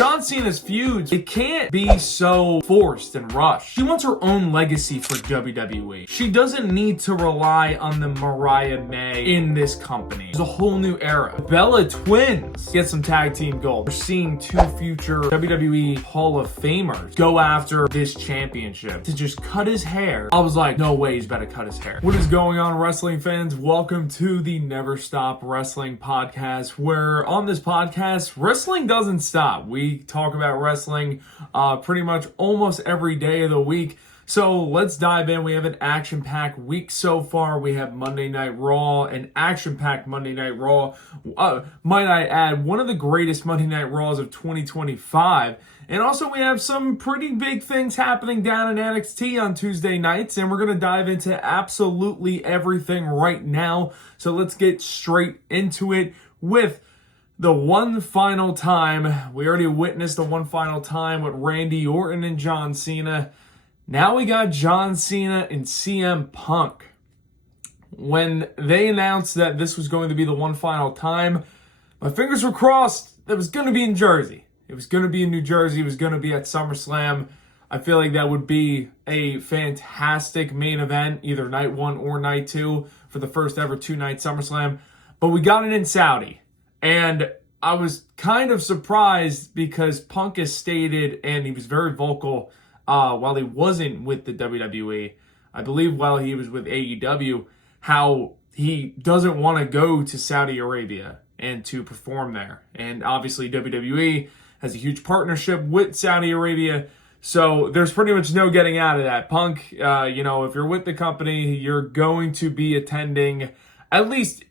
John Cena's feuds, it can't be so forced and rushed. She wants her own legacy for WWE. She doesn't need to rely on the Mariah May in this company. There's a whole new era. Bella Twins get some tag team gold. We're seeing two future WWE Hall of Famers go after this championship. To just cut his hair, I was like, no way he's about to cut his hair. What is going on, wrestling fans? Welcome to the Never Stop Wrestling Podcast, where on this podcast, wrestling doesn't stop. We talk about wrestling pretty much almost every day of the week. So let's dive in. We have an action-packed week so far. We have Monday Night Raw, an action-packed Monday Night Raw. Might I add, one of the greatest Monday Night Raws of 2025. And also we have some pretty big things happening down in NXT on Tuesday nights. And we're going to dive into absolutely everything right now. So let's get straight into it with the one final time. We already witnessed the one final time with Randy Orton and John Cena. Now we got John Cena and CM Punk. When they announced that this was going to be the one final time, my fingers were crossed. It was going to be in Jersey. It was going to be in New Jersey. It was going to be at SummerSlam. I feel like that would be a fantastic main event, either night one or night two, for the first ever two-night SummerSlam. But we got it in Saudi. And I was kind of surprised because Punk has stated, and he was very vocal while he wasn't with the WWE, I believe while he was with AEW, how he doesn't want to go to Saudi Arabia and to perform there. And obviously WWE has a huge partnership with Saudi Arabia, so there's pretty much no getting out of that. Punk, if you're with the company, you're going to be attending, at least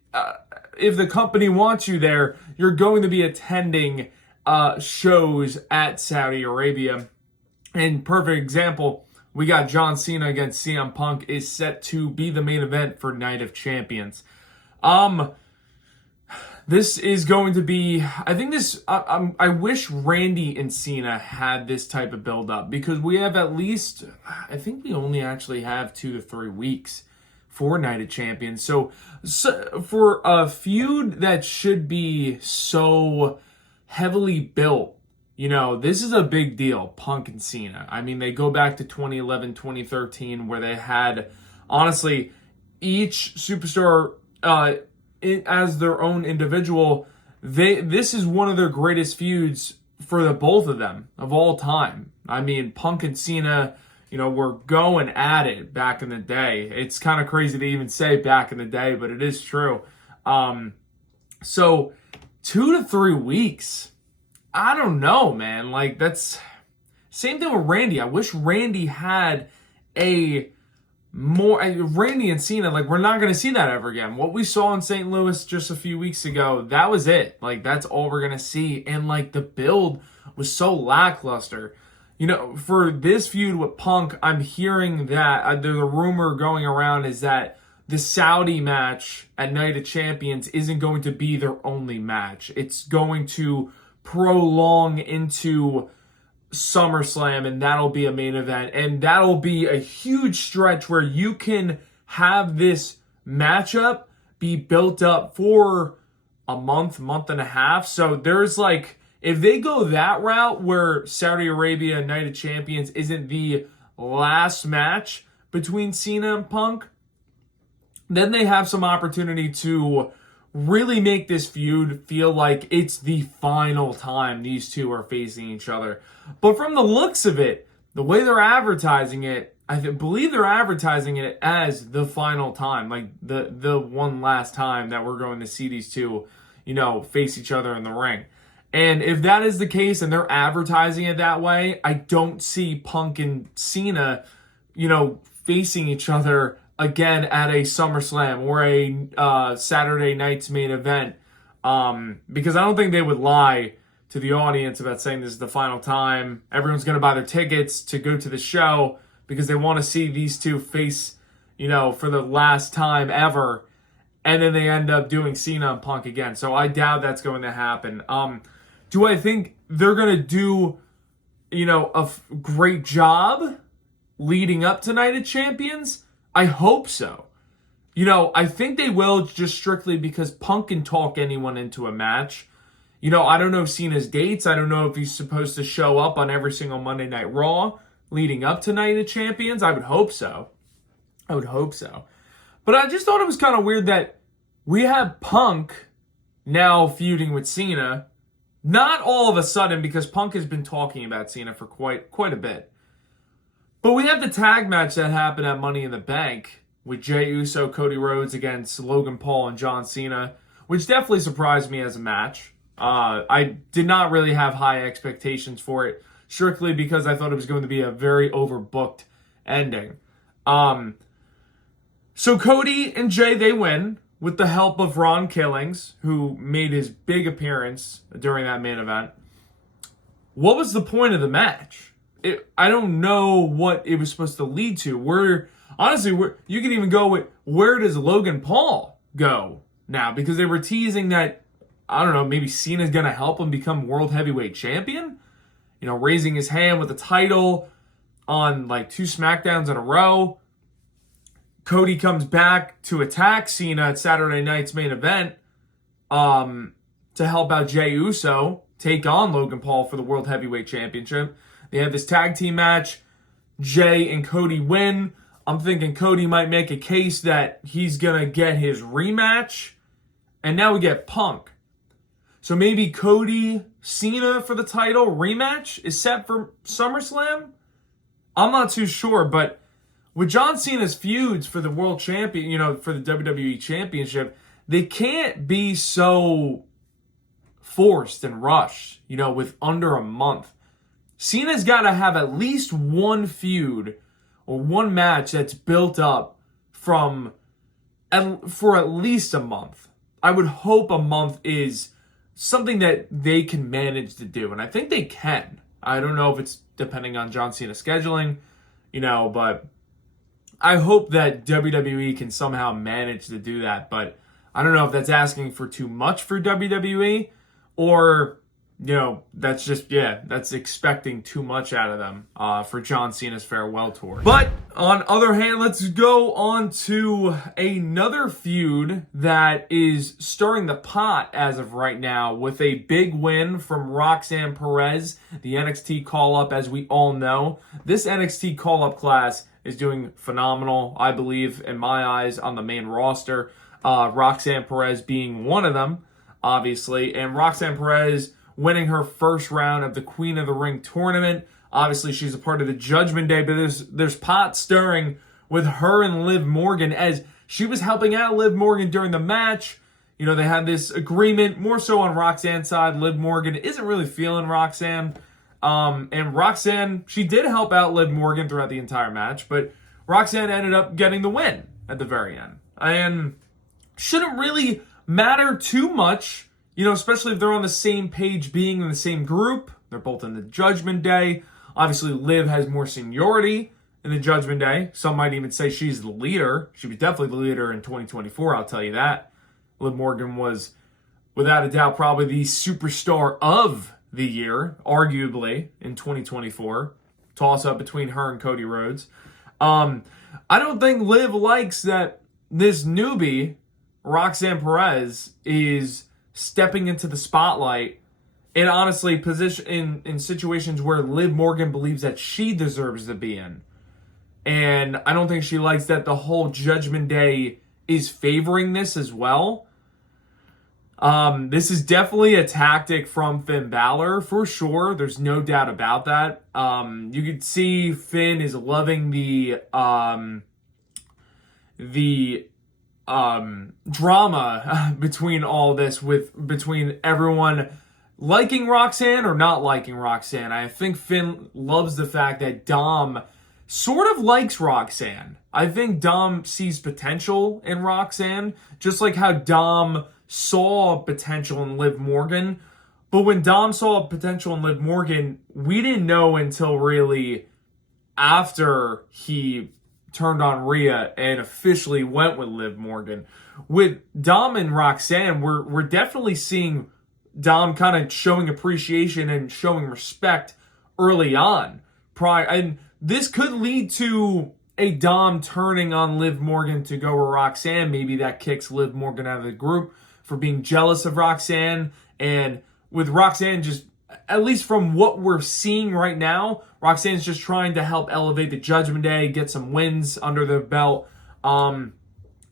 if the company wants you there, you're going to be attending shows at Saudi Arabia. And perfect example, we got John Cena against CM Punk is set to be the main event for Night of Champions. This is going to be, I think this, I wish Randy and Cena had this type of build-up, because we have at least, I think we only actually have 2 to 3 weeks for Night of Champions. So for a feud that should be so heavily built, this is a big deal, Punk and Cena. I mean, they go back to 2011, 2013, where they had, honestly, each superstar as their own individual. This is one of their greatest feuds for the both of them of all time. I mean, Punk and Cena, were going at it back in the day. It's kind of crazy to even say back in the day, but it is true. So 2 to 3 weeks. I don't know, man. Like, that's same thing with Randy. I wish Randy had Randy and Cena, like, we're not going to see that ever again. What we saw in St. Louis just a few weeks ago, that was it. Like, that's all we're going to see. And, like, the build was so lackluster. For this feud with Punk, I'm hearing that the rumor going around is that the Saudi match at Night of Champions isn't going to be their only match. It's going to prolong into SummerSlam, and that'll be a main event, and that'll be a huge stretch where you can have this matchup be built up for a month and a half. So there's if they go that route where Saudi Arabia Night of Champions isn't the last match between Cena and Punk, then they have some opportunity to really make this feud feel like it's the final time these two are facing each other. But from the looks of it, the way they're advertising it, I believe they're advertising it as the final time, like the one last time that we're going to see these two, face each other in the ring. And if that is the case and they're advertising it that way, I don't see Punk and Cena, facing each other again at a SummerSlam or a Saturday night's main event, because I don't think they would lie to the audience about saying this is the final time. Everyone's going to buy their tickets to go to the show because they want to see these two face, for the last time ever, and then they end up doing Cena and Punk again. So I doubt that's going to happen. Do I think they're going to do, a great job leading up to Night of Champions? I hope so. I think they will, just strictly because Punk can talk anyone into a match. I don't know Cena's dates. I don't know if he's supposed to show up on every single Monday Night Raw leading up to Night of Champions. I would hope so. But I just thought it was kind of weird that we have Punk now feuding with Cena. Not all of a sudden, because Punk has been talking about Cena for quite a bit. But we have the tag match that happened at Money in the Bank with Jey Uso, Cody Rhodes against Logan Paul and John Cena, which definitely surprised me as a match. I did not really have high expectations for it, strictly because I thought it was going to be a very overbooked ending. So Cody and Jey, they win with the help of Ron Killings, who made his big appearance during that main event. What was the point of the match? I don't know what it was supposed to lead to. You can even go with, where does Logan Paul go now? Because they were teasing that, I don't know, maybe Cena's going to help him become World Heavyweight Champion. Raising his hand with the title on like 2 SmackDowns in a row. Cody comes back to attack Cena at Saturday night's main event to help out Jey Uso take on Logan Paul for the World Heavyweight Championship. They have this tag team match. Jey and Cody win. I'm thinking Cody might make a case that he's going to get his rematch. And now we get Punk. So maybe Cody Cena for the title rematch is set for SummerSlam? I'm not too sure, but with John Cena's feuds for the world champion, for the WWE Championship, they can't be so forced and rushed, with under a month. Cena's got to have at least one feud or one match that's built up for at least a month. I would hope a month is something that they can manage to do, and I think they can. I don't know if it's depending on John Cena's scheduling, but I hope that WWE can somehow manage to do that. But I don't know if that's asking for too much for WWE, or that's expecting too much out of them for John Cena's farewell tour. But on other hand, let's go on to another feud that is stirring the pot as of right now with a big win from Roxanne Perez, the NXT call-up, as we all know. This NXT call-up class is doing phenomenal, I believe, in my eyes, on the main roster. Roxanne Perez being one of them, obviously. And Roxanne Perez winning her first round of the Queen of the Ring tournament. Obviously, she's a part of the Judgment Day, but there's pot stirring with her and Liv Morgan, as she was helping out Liv Morgan during the match. They had this agreement, more so on Roxanne's side. Liv Morgan isn't really feeling Roxanne. And Roxanne, she did help out Liv Morgan throughout the entire match, but Roxanne ended up getting the win at the very end. And shouldn't really matter too much, especially if they're on the same page, being in the same group. They're both in the Judgment Day. Obviously, Liv has more seniority in the Judgment Day. Some might even say she's the leader. She was definitely the leader in 2024, I'll tell you that. Liv Morgan was, without a doubt, probably the superstar of the year, arguably, in 2024. Toss-up between her and Cody Rhodes. I don't think Liv likes that this newbie, Roxanne Perez, is stepping into the spotlight and honestly position in situations where Liv Morgan believes that she deserves to be in. And I don't think she likes that the whole Judgment Day is favoring this as well. This is definitely a tactic from Finn Balor, for sure. There's no doubt about that. You could see Finn is loving the drama between all this, between everyone liking Roxanne or not liking Roxanne. I think Finn loves the fact that Dom sort of likes Roxanne. I think Dom sees potential in Roxanne, just like how Dom saw potential in Liv Morgan. But when Dom saw potential in Liv Morgan, we didn't know until really after he turned on Rhea and officially went with Liv Morgan. With Dom and Roxanne, we're definitely seeing Dom kind of showing appreciation and showing respect early on. And this could lead to a Dom turning on Liv Morgan to go with Roxanne. Maybe that kicks Liv Morgan out of the group for being jealous of Roxanne, and with Roxanne just, at least from what we're seeing right now, Roxanne's just trying to help elevate the Judgment Day, get some wins under their belt.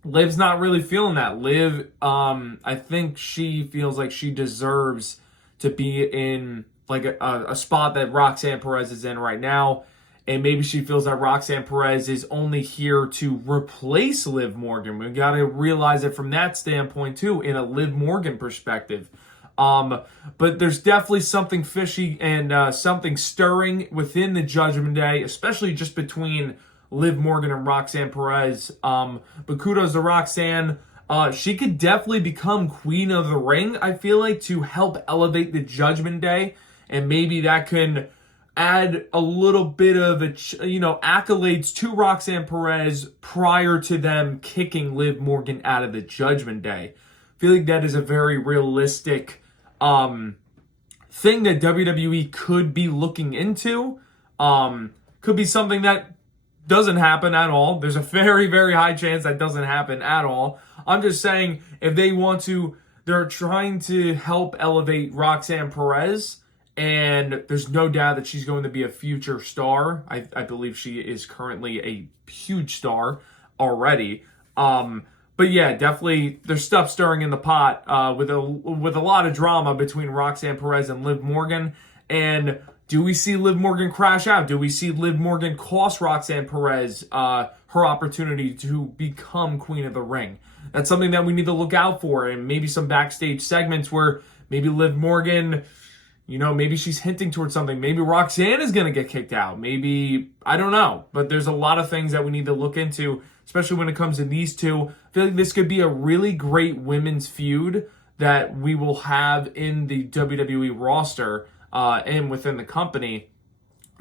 Liv's not really feeling that. Liv, I think she feels like she deserves to be in like a spot that Roxanne Perez is in right now. And maybe she feels that Roxanne Perez is only here to replace Liv Morgan. We got to realize it from that standpoint too, in a Liv Morgan perspective. But there's definitely something fishy and something stirring within the Judgment Day, especially just between Liv Morgan and Roxanne Perez. But kudos to Roxanne. She could definitely become Queen of the Ring, I feel like, to help elevate the Judgment Day. And maybe that can add a little bit of accolades to Roxanne Perez prior to them kicking Liv Morgan out of the Judgment Day. I feel like that is a very realistic thing that WWE could be looking into. Could be something that doesn't happen at all. There's a very, very high chance that doesn't happen at all. I'm just saying, if they want to, they're trying to help elevate Roxanne Perez, and there's no doubt that she's going to be a future star. I believe she is currently a huge star already. But yeah, definitely there's stuff stirring in the pot with a lot of drama between Roxanne Perez and Liv Morgan. And do we see Liv Morgan crash out? Do we see Liv Morgan cost Roxanne Perez her opportunity to become Queen of the Ring? That's something that we need to look out for, and maybe some backstage segments where maybe Liv Morgan, maybe she's hinting towards something. Maybe Roxanne is going to get kicked out. Maybe, I don't know. But there's a lot of things that we need to look into, especially when it comes to these two. I feel like this could be a really great women's feud that we will have in the WWE roster and within the company.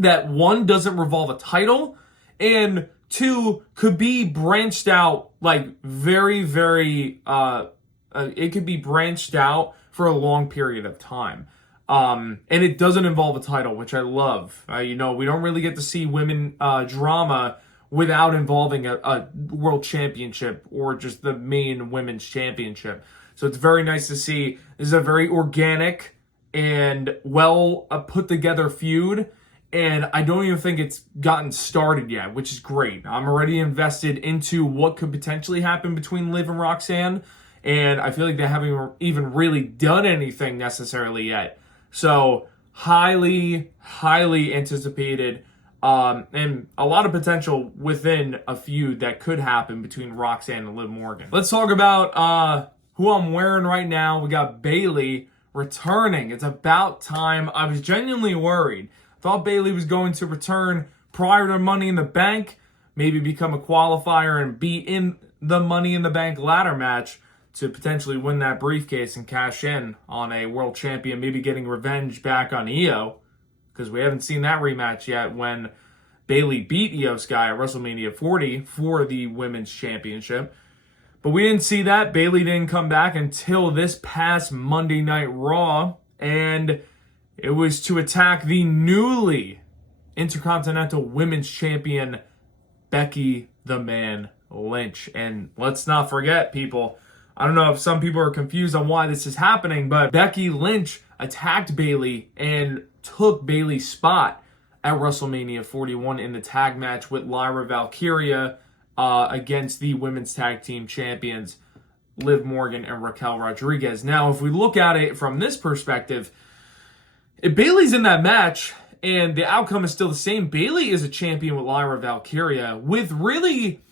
That one, doesn't revolve a title, and two, could be branched out like very, very, it could be branched out for a long period of time. And it doesn't involve a title, which I love. We don't really get to see women drama without involving a world championship or just the main women's championship. So it's very nice to see. This is a very organic and well put together feud. And I don't even think it's gotten started yet, which is great. I'm already invested into what could potentially happen between Liv and Roxanne. And I feel like they haven't even really done anything necessarily yet. So highly, highly anticipated, and a lot of potential within a feud that could happen between Roxanne and Liv Morgan. Let's talk about who I'm wearing right now. We got Bayley returning. It's about time. I was genuinely worried. Thought Bayley was going to return prior to Money in the Bank, maybe become a qualifier and be in the Money in the Bank ladder match to potentially win that briefcase and cash in on a world champion, maybe getting revenge back on Io, because we haven't seen that rematch yet when Bayley beat Io Sky at WrestleMania 40 for the women's championship. But we didn't see that. Bayley didn't come back until this past Monday Night Raw, and it was to attack the newly Intercontinental Women's Champion, Becky the Man Lynch. And let's not forget, people, I don't know if some people are confused on why this is happening, but Becky Lynch attacked Bayley and took Bayley's spot at WrestleMania 41 in the tag match with Lyra Valkyria against the women's tag team champions, Liv Morgan and Raquel Rodriguez. Now, if we look at it from this perspective, if Bayley's in that match and the outcome is still the same, Bayley is a champion with Lyra Valkyria with really...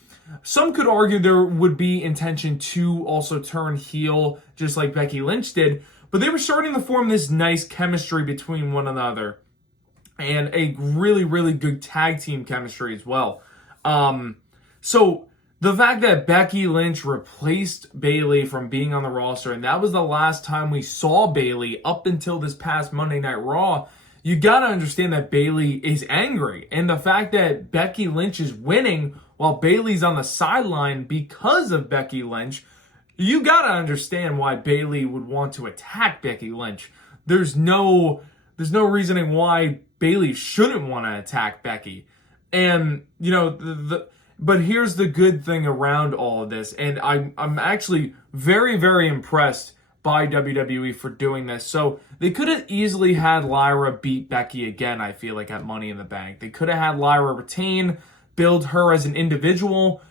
Some could argue there would be intention to also turn heel, just like Becky Lynch did, but they were starting to form this nice chemistry between one another, and a really, really good tag team chemistry as well. So the fact that Becky Lynch replaced Bayley from being on the roster, and that was the last time we saw Bayley up until this past Monday Night Raw, you gotta understand that Bayley is angry, and the fact that Becky Lynch is winning while Bayley's on the sideline because of Becky Lynch, you gotta understand why Bayley would want to attack Becky Lynch. There's no reasoning why Bayley shouldn't want to attack Becky. And, but here's the good thing around all of this, and I'm actually very, very impressed by WWE for doing this. So they could have easily had Lyra beat Becky again, I feel like, at Money in the Bank. They could have had Lyra retain, build her as an individual.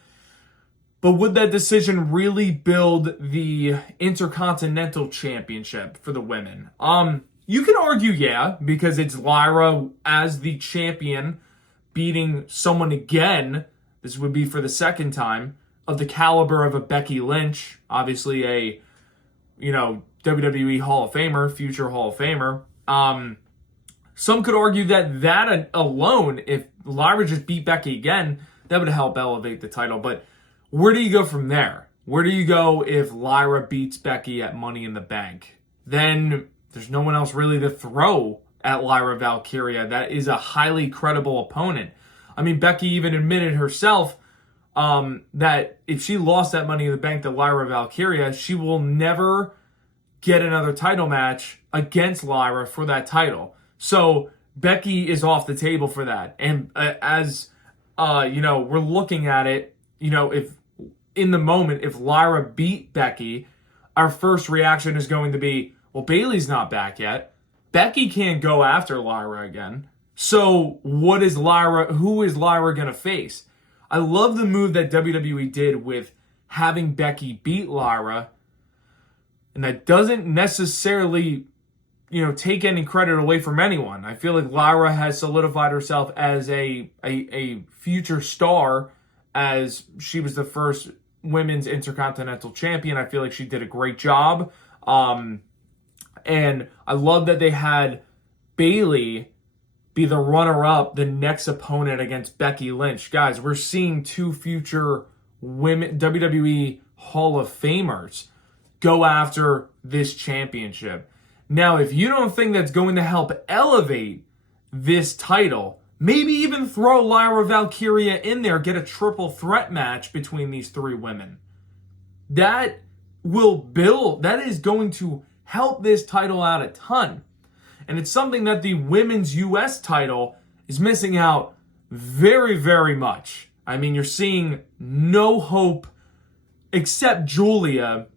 But would that decision really build the Intercontinental Championship for the women? You can argue, yeah, because it's Lyra as the champion beating someone again. This would be for the second time, of the caliber of a Becky Lynch, obviously a, WWE Hall of Famer, future Hall of Famer. Some could argue that alone, if Lyra just beat Becky again, that would help elevate the title. But where do you go from there? Where do you go if Lyra beats Becky at Money in the Bank? Then there's no one else really to throw at Lyra Valkyria. That is a highly credible opponent. I mean, Becky even admitted herself that if she lost that Money in the Bank to Lyra Valkyria, she will never get another title match against Lyra for that title. So Becky is off the table for that. And as we're looking at it, if in the moment, if Lyra beat Becky, our first reaction is going to be, well, Bayley's not back yet. Becky can't go after Lyra again. So who is Lyra going to face? I love the move that WWE did with having Becky beat Lyra. And that doesn't necessarily, take any credit away from anyone. I feel like Lyra has solidified herself as a future star, as she was the first women's Intercontinental Champion. I feel like she did a great job. And I love that they had Bayley be the runner-up, the next opponent against Becky Lynch. Guys, we're seeing two future women WWE Hall of Famers go after this championship. Now, if you don't think that's going to help elevate this title, maybe even throw Lyra Valkyria in there, get a triple threat match between these three women. That is going to help this title out a ton. And it's something that the women's US title is missing out very, very much. I mean, you're seeing no hope except Julia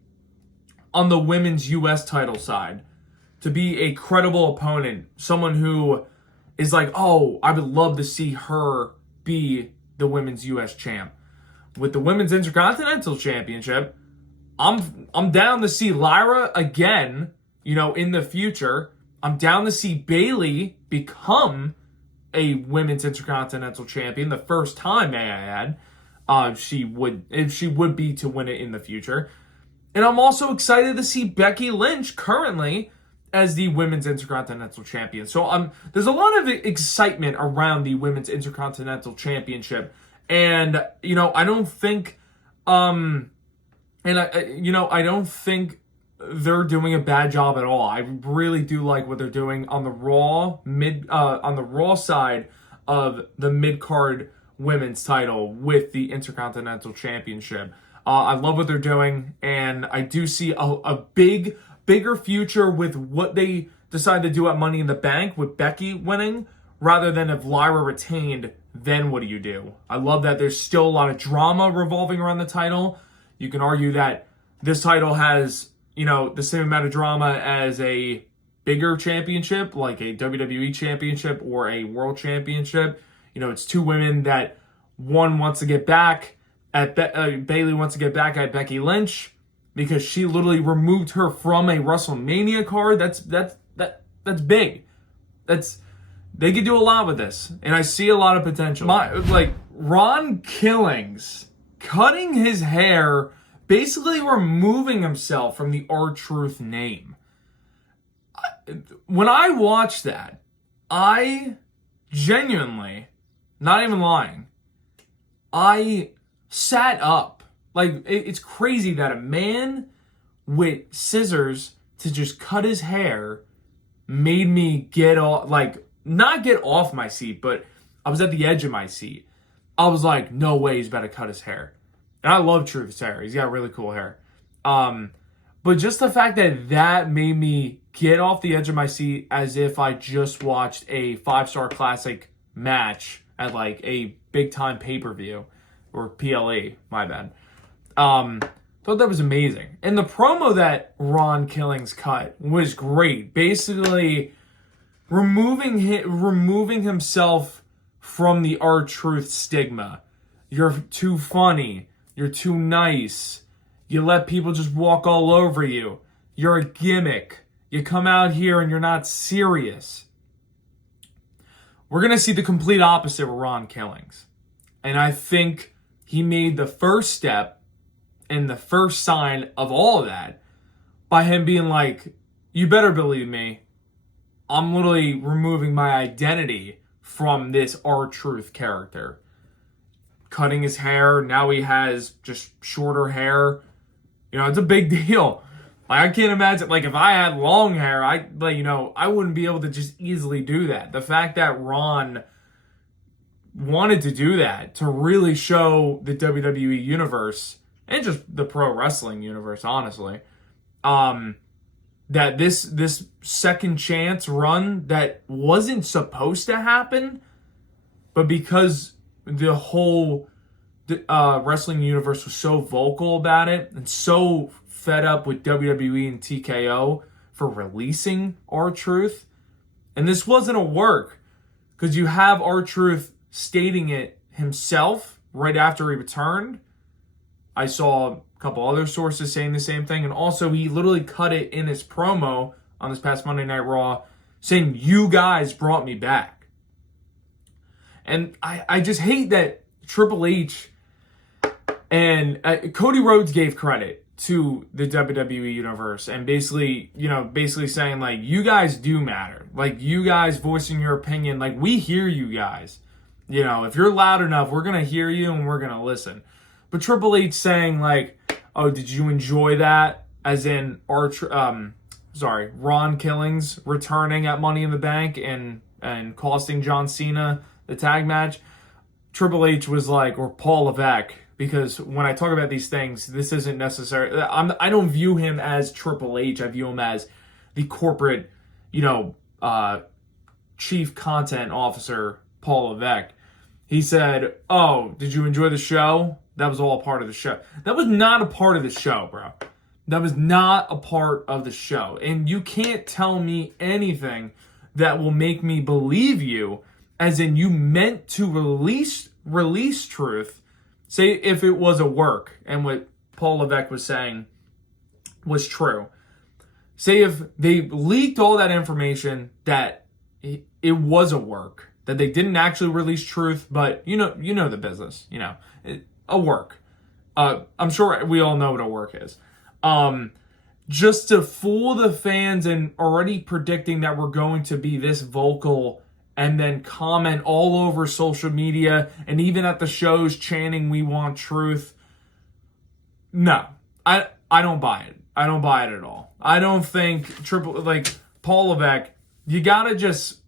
on the women's US title side to be a credible opponent. Someone who is like, oh, I would love to see her be the women's US champ. With the women's Intercontinental Championship, I'm down to see Lyra again, in the future. I'm down to see Bayley become a women's Intercontinental Champion the first time, may I add, if she would be to win it in the future. And I'm also excited to see Becky Lynch currently as the women's Intercontinental Champion. So there's a lot of excitement around the women's Intercontinental Championship, and I don't think, I don't think they're doing a bad job at all. I really do like what they're doing on the Raw side of the mid-card women's title with the Intercontinental Championship. I love what they're doing, and I do see a bigger future with what they decide to do at Money in the Bank with Becky winning, rather than if Lyra retained, then what do you do? I love that there's still a lot of drama revolving around the title. You can argue that this title has the same amount of drama as a bigger championship, like a WWE championship or a world championship. It's two women that one wants to get back at Bayley wants to get back at Becky Lynch because she literally removed her from a WrestleMania card. That's big. They could do a lot with this, and I see a lot of potential. Ron Killings cutting his hair, basically removing himself from the R-Truth name. When I watched that, I genuinely, not even lying, I sat up. It's crazy that a man with scissors to just cut his hair made me not get off my seat, but I was at the edge of my seat. I was like, no way he's about to cut his hair. And I love Truth's hair. He's got really cool hair. But just the fact that made me get off the edge of my seat as if I just watched a 5-star classic match at a big time pay-per-view or PLE, my bad. Thought that was amazing. And the promo that Ron Killings cut was great. Basically, removing himself from the R-Truth stigma. You're too funny. You're too nice. You let people just walk all over you. You're a gimmick. You come out here and you're not serious. We're going to see the complete opposite with Ron Killings. And I think he made the first step and the first sign of all of that by him being like, you better believe me, I'm literally removing my identity from this R-Truth character. Cutting his hair, now he has just shorter hair. You know, it's a big deal. Like, I can't imagine, like, if I had long hair, I wouldn't be able to just easily do that. The fact that Ron wanted to do that to really show the WWE universe and just the pro wrestling universe, honestly, that this second chance run that wasn't supposed to happen, but because the whole wrestling universe was so vocal about it and so fed up with WWE and TKO for releasing R-Truth, and this wasn't a work, because you have R-Truth stating it himself right after he returned. I saw a couple other sources saying the same thing. And also, he literally cut it in his promo on this past Monday Night Raw, saying, you guys brought me back. And I just hate that Triple H and Cody Rhodes gave credit to the WWE universe and basically saying, like, you guys do matter. Like, you guys voicing your opinion, like, we hear you guys. You know, if you're loud enough, we're going to hear you and we're going to listen. But Triple H saying, like, oh, did you enjoy that? As in, Ron Killings returning at Money in the Bank and costing John Cena the tag match. Triple H was like, or Paul Levesque, because when I talk about these things, this isn't necessary. I don't view him as Triple H. I view him as the corporate, chief content officer, Paul Levesque. He said, oh, did you enjoy the show? That was all a part of the show. That was not a part of the show, bro. That was not a part of the show. And you can't tell me anything that will make me believe you, as in you meant to release truth. Say if it was a work and what Paul Levesque was saying was true. Say if they leaked all that information that it was a work, that they didn't actually release truth, but you know the business, a work. I'm sure we all know what a work is. Just to fool the fans and already predicting that we're going to be this vocal and then comment all over social media and even at the shows chanting we want truth. No, I don't buy it. I don't buy it at all. I don't think Paul Levesque, you gotta just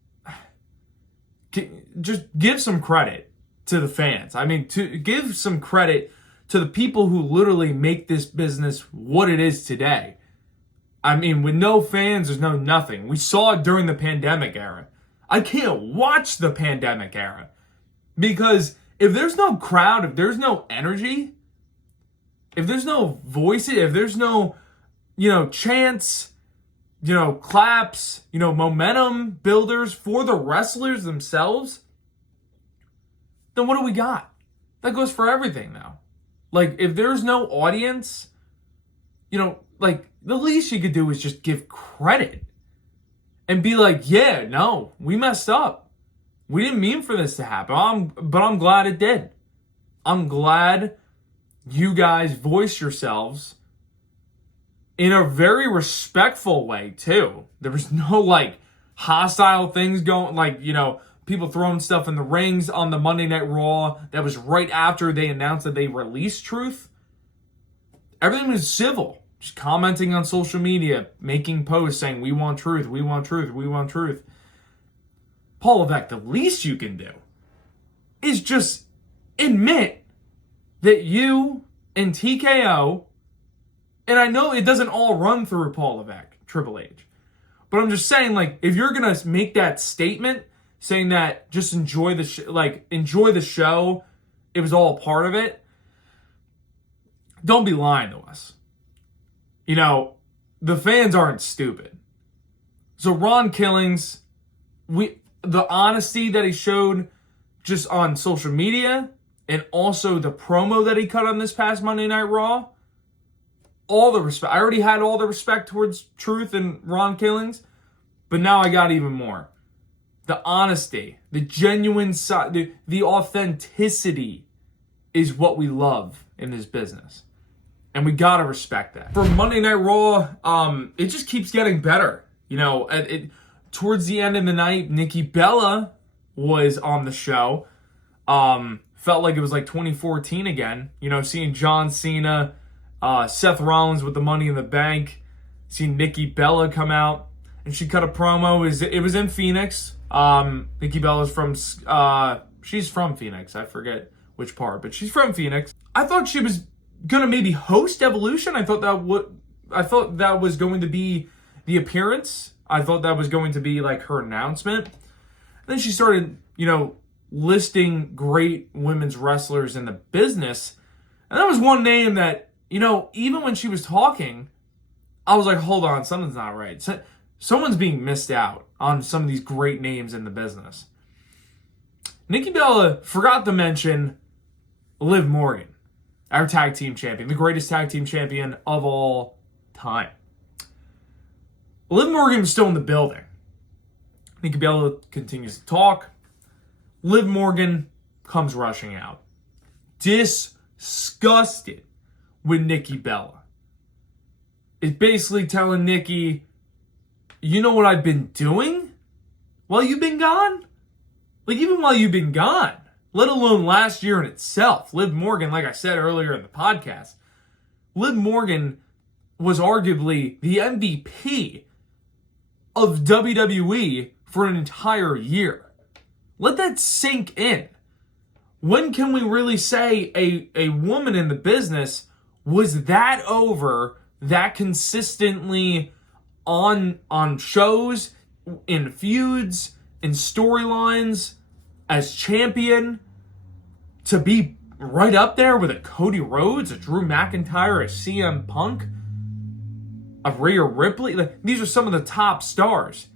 give some credit to the fans. I mean, to give some credit to the people who literally make this business what it is today. I mean, with no fans, there's no nothing. We saw it during the pandemic era. I can't watch the pandemic era because if there's no crowd, if there's no energy, if there's no voice, if there's no, chants, claps, momentum builders for the wrestlers themselves, then what do we got? That goes for everything now. Like, if there's no audience, the least you could do is just give credit and be like, yeah, no, we messed up. We didn't mean for this to happen, but I'm glad it did. I'm glad you guys voiced yourselves in a very respectful way, too. There was no, hostile things going, people throwing stuff in the rings on the Monday Night Raw. That was right after they announced that they released truth. Everything was civil. Just commenting on social media, making posts saying, we want truth, we want truth, we want truth. Paul Levesque, the least you can do is just admit that you and TKO, and I know it doesn't all run through Paul Levesque, Triple H, but I'm just saying, if you're going to make that statement, saying that just enjoy the show, it was all a part of it, don't be lying to us. You know, the fans aren't stupid. So Ron Killings, the honesty that he showed just on social media, and also the promo that he cut on this past Monday Night Raw, all the respect. I already had all the respect towards Truth and Ron Killings, but now I got even more. The honesty, the genuine side, the authenticity is what we love in this business. And we gotta respect that. For Monday Night Raw, it just keeps getting better. You know, towards the end of the night, Nikki Bella was on the show. Felt like it was like 2014 again. You know, seeing John Cena, Seth Rollins with the Money in the Bank, seeing Nikki Bella come out, and she cut a promo. It was in Phoenix. Nikki Bella's from, she's from Phoenix. I forget which part, but she's from Phoenix. I thought she was gonna maybe host Evolution. I thought that was going to be the appearance. I thought that was going to be like her announcement. And then she started, you know, listing great women's wrestlers in the business. And that was one name that, you know, even when she was talking, I was like, hold on, something's not right. Someone's being missed out on some of these great names in the business. Nikki Bella forgot to mention Liv Morgan, our tag team champion, the greatest tag team champion of all time. Liv Morgan is still in the building. Nikki Bella continues to talk. Liv Morgan comes rushing out, disgusted with Nikki Bella. It's basically telling Nikki, you know what I've been doing while you've been gone? Like, even while you've been gone, let alone last year in itself. Liv Morgan, like I said earlier in the podcast, Liv Morgan was arguably the MVP of WWE for an entire year. Let that sink in. When can we really say a woman in the business was that over, that consistently on shows, in feuds, in storylines, as champion, to be right up there with a Cody Rhodes, a Drew McIntyre, a CM Punk, a Rhea Ripley? Like, these are some of the top stars.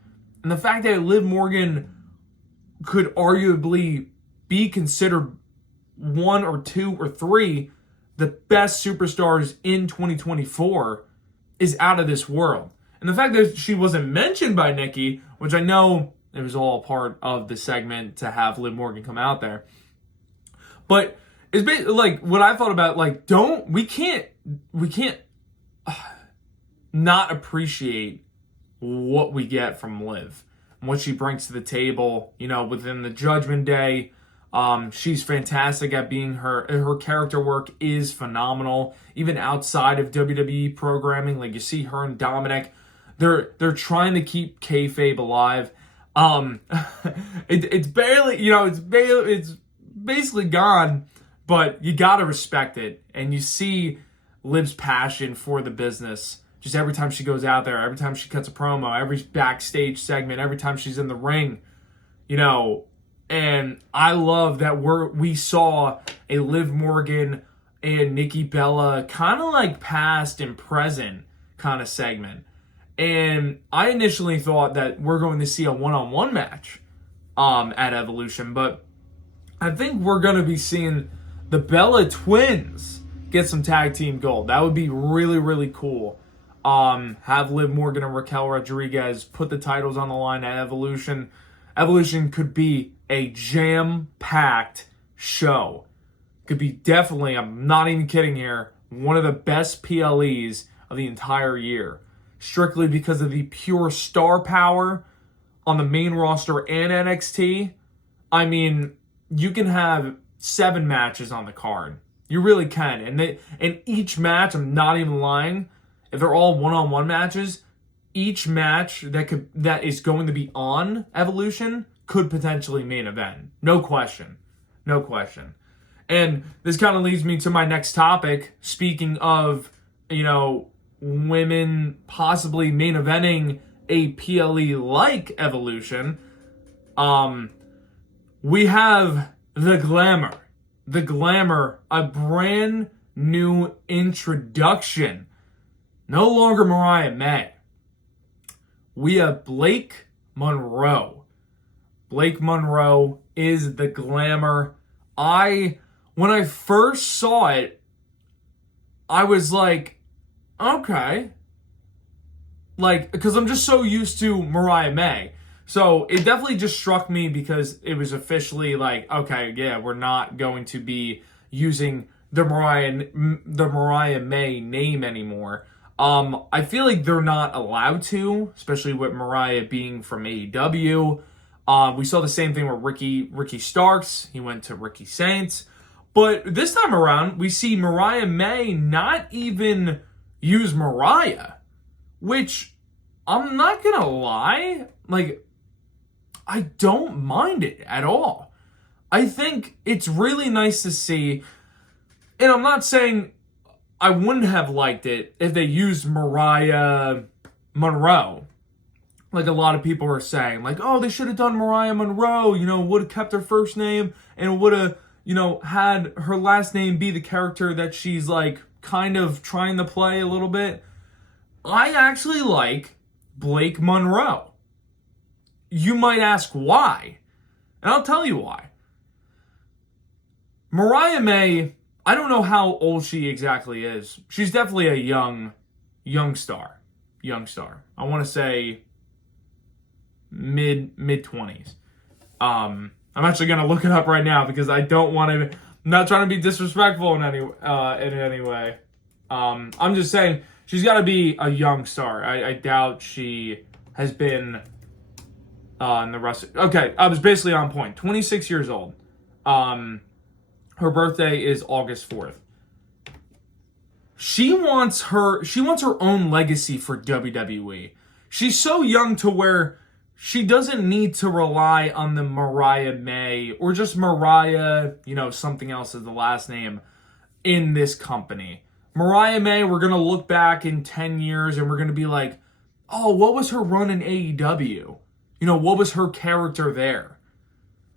And the fact that Liv Morgan could arguably be considered one or two or three the best superstars in 2024 is out of this world. And the fact that she wasn't mentioned by Nikki, which I know it was all part of the segment to have Liv Morgan come out there, but it's basically like what I thought about, like, we can't not appreciate what we get from Liv and what she brings to the table, you know, within the Judgment Day. She's fantastic at being her character work is phenomenal. Even outside of WWE programming, like you see her and Dominic, they're trying to keep kayfabe alive. It's barely, you know, it's basically gone, but you gotta respect it. And you see Liv's passion for the business just every time she goes out there, every time she cuts a promo, every backstage segment, every time she's in the ring, you know. And I love that we saw a Liv Morgan and Nikki Bella kind of like past and present kind of segment. And I initially thought that we're going to see a one-on-one match at Evolution, but I think we're going to be seeing the Bella twins get some tag team gold. That would be really, really cool. Have Liv Morgan and Raquel Rodriguez put the titles on the line at Evolution. Evolution could be a jam-packed show. Could be definitely, I'm not even kidding here, one of the best PLEs of the entire year. Strictly because of the pure star power on the main roster and NXT. I mean, you can have 7 matches on the card. You really can. And each match, I'm not even lying, if they're all one-on-one matches, each match that is going to be on Evolution could potentially main event. No question. No question. And this kind of leads me to my next topic. Speaking of, you know, women possibly main eventing a PLE like Evolution, we have The Glamour, a brand new introduction. No longer Mariah May. We have Blake Monroe. Blake Monroe is the glamour. When I first saw it, I was like, okay. Like, because I'm just so used to Mariah May. So it definitely just struck me because it was officially like, okay, yeah, we're not going to be using the Mariah May name anymore. I feel like they're not allowed to, especially with Mariah being from AEW. We saw the same thing with Ricky Starks. He went to Ricky Saints. But this time around, we see Mariah May not even use Mariah, which I'm not gonna lie, like, I don't mind it at all. I think it's really nice to see, and I'm not saying I wouldn't have liked it if they used Mariah Monroe. Like a lot of people are saying, like, oh, they should have done Mariah Monroe, would have kept her first name and would have, had her last name be the character that she's, like, kind of trying to play a little bit. I actually like Blake Monroe. You might ask why, and I'll tell you why. Mariah May, I don't know how old she exactly is. She's definitely a young star. I want to say mid-20s. I'm actually going to look it up right now because I don't want to, I'm not trying to be disrespectful in any way. I'm just saying she's got to be a young star. I doubt she has been in the rest. Okay, I was basically on point. 26 years old. Her birthday is August 4th. She wants her own legacy for WWE. She's so young to where she doesn't need to rely on the Mariah May or just Mariah, something else as the last name in this company. Mariah May, we're going to look back in 10 years and we're going to be like, oh, what was her run in AEW? What was her character there?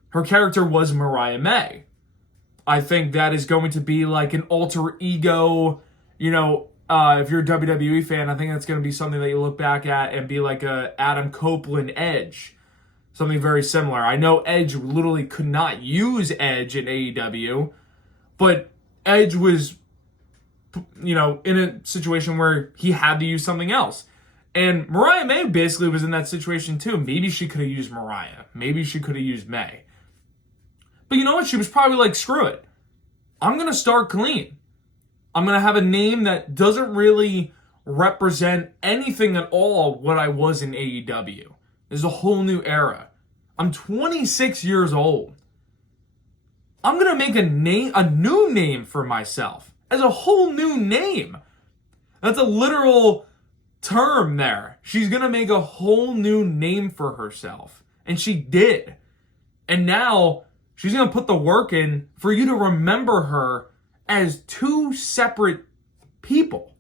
Her character was Mariah May. I think that is going to be like an alter ego, if you're a WWE fan, I think that's going to be something that you look back at and be like a Adam Copeland Edge. Something very similar. I know Edge literally could not use Edge in AEW, but Edge was, in a situation where he had to use something else. And Mariah May basically was in that situation too. Maybe she could have used Mariah. Maybe she could have used May. But you know what? She was probably like, screw it. I'm going to start clean. I'm going to have a name that doesn't really represent anything at all what I was in AEW. This is a whole new era. I'm 26 years old. I'm going to make a new name for myself. As a whole new name. That's a literal term there. She's going to make a whole new name for herself. And she did. And now she's going to put the work in for you to remember her as two separate people.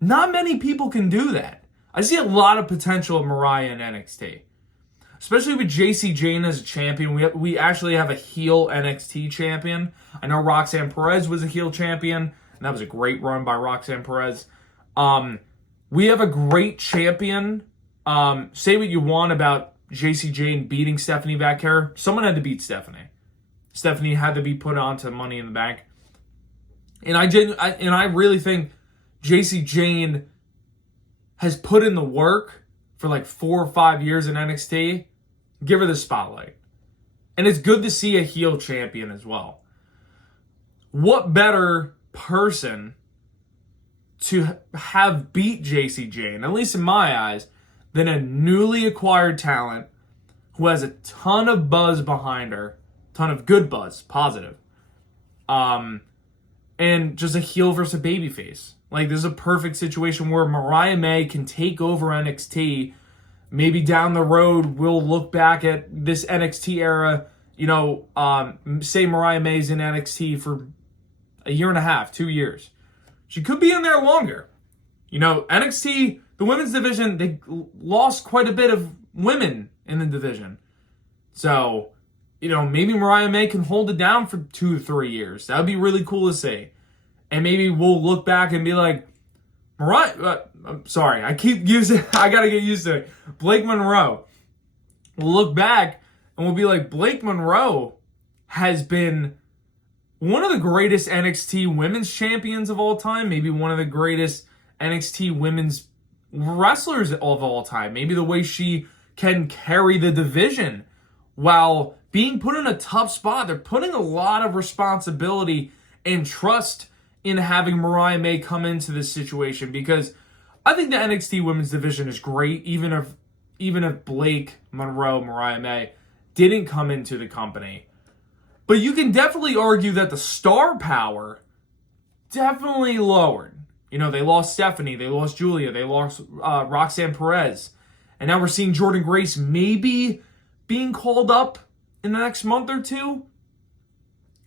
Not many people can do that. I see a lot of potential of Mariah in NXT. Especially with JC Jane as a champion. We actually have a heel NXT champion. I know Roxanne Perez was a heel champion. And that was a great run by Roxanne Perez. We have a great champion. Say what you want about JC Jane beating Stephanie Vaquer. Someone had to beat Stephanie. Stephanie had to be put onto Money in the Bank. And I really think JC Jane has put in the work for like 4 or 5 years in NXT. Give her the spotlight. And it's good to see a heel champion as well. What better person to have beat JC Jane, at least in my eyes, than a newly acquired talent who has a ton of buzz behind her, ton of good buzz, positive, and just a heel versus a babyface. Like, this is a perfect situation where Mariah May can take over NXT. Maybe down the road, we'll look back at this NXT era, say Mariah May's in NXT for a year and a half, 2 years. She could be in there longer. NXT, the women's division, they lost quite a bit of women in the division. So, maybe Mariah May can hold it down for 2 to 3 years. That would be really cool to see. And maybe we'll look back and be like, Mariah, I'm sorry, I gotta get used to it. Blake Monroe. We'll look back and we'll be like, Blake Monroe has been one of the greatest NXT women's champions of all time, maybe one of the greatest NXT women's wrestlers of all time. Maybe the way she can carry the division while being put in a tough spot. They're putting a lot of responsibility and trust in having Mariah May come into this situation, because I think the NXT women's division is great, even if Blake Monroe, Mariah May, didn't come into the company. But you can definitely argue that the star power definitely lowered. You know, they lost Stephanie, they lost Julia, they lost Roxanne Perez. And now we're seeing Jordynne Grace maybe being called up in the next month or two.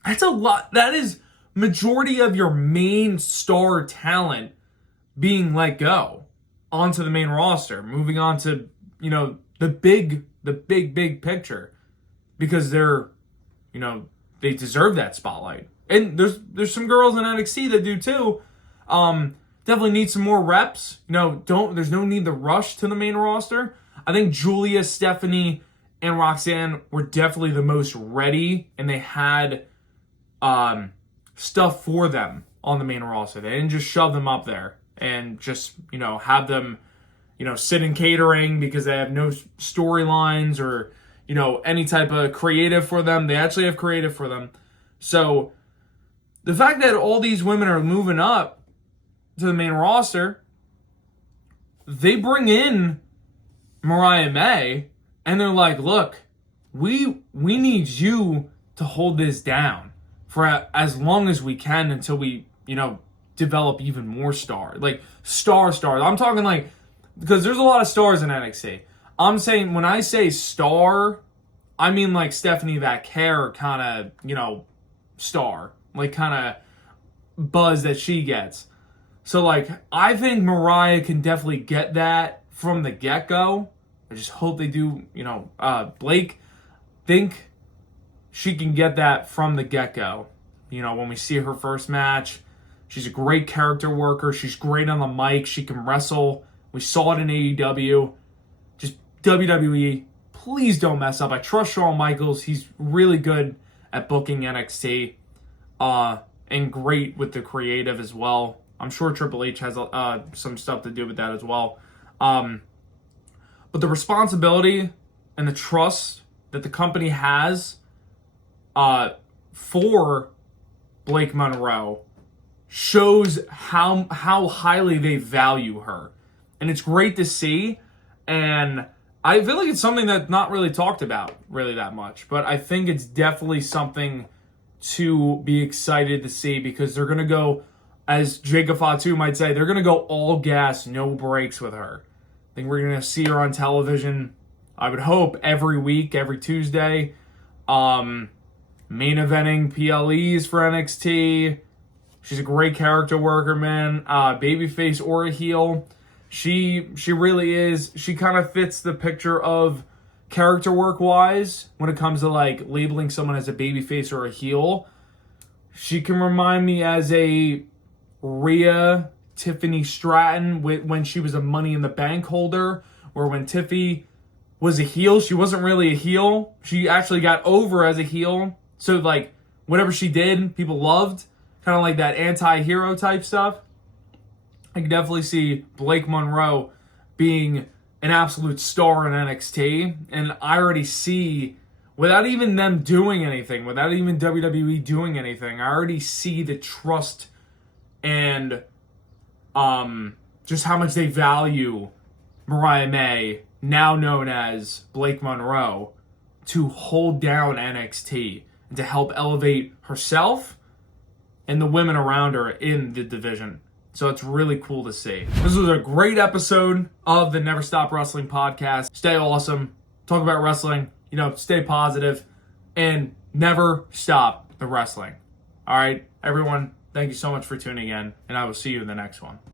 That's a lot. That is majority of your main star talent being let go onto the main roster, moving on to, you know, the big picture, because they're, you know, they deserve that spotlight. And there's some girls in NXT that do too. Definitely need some more reps. You know, there's no need to rush to the main roster. I think Julia, Stephanie, and Roxanne were definitely the most ready, and they had stuff for them on the main roster. They didn't just shove them up there and just, you know, have them, you know, sit in catering because they have no storylines or, you know, any type of creative for them. They actually have creative for them. So the fact that all these women are moving up to the main roster, they bring in Mariah May and they're like, look, we need you to hold this down for as long as we can until we, you know, develop even more stars. I'm talking like, because there's a lot of stars in NXT. I'm saying, when I say star, I mean like Stephanie Vaquer kind of, you know, star. Like kind of buzz that she gets. So like, I think Mariah can definitely get that from the get-go. I just hope they do, you know, Blake, think she can get that from the get-go. You know, when we see her first match, she's a great character worker. She's great on the mic. She can wrestle. We saw it in AEW. Just WWE, please don't mess up. I trust Shawn Michaels. He's really good at booking NXT. And great with the creative as well. I'm sure Triple H has some stuff to do with that as well. But the responsibility and the trust that the company has for Blake Monroe shows how highly they value her. And it's great to see. And I feel like it's something that's not really talked about really that much. But I think it's definitely something to be excited to see, because they're going to go, as Jacob Fatu might say, they're going to go all gas, no brakes with her. I think we're going to see her on television, I would hope, every week, every Tuesday. Main eventing PLEs for NXT. She's a great character worker, man. Babyface or a heel. She really is. She kind of fits the picture of character work wise when it comes to like labeling someone as a babyface or a heel. She can remind me as a Rhea Tiffany Stratton when she was a Money in the Bank holder, or when Tiffy was a heel. She wasn't really a heel. She actually got over as a heel. So like whatever she did, people loved. Kind of like that anti-hero type stuff. I can definitely see Blake Monroe being an absolute star in NXT. And I already see, without even them doing anything, without even WWE doing anything, I already see the trust and just how much they value Mariah May, now known as Blake Monroe, to hold down NXT and to help elevate herself and the women around her in the division. So it's really cool to see. This was a great episode of the Never Stop Wrestling Podcast. Stay awesome. Talk about wrestling. You know, stay positive. And never stop the wrestling. All right, everyone, thank you so much for tuning in. And I will see you in the next one.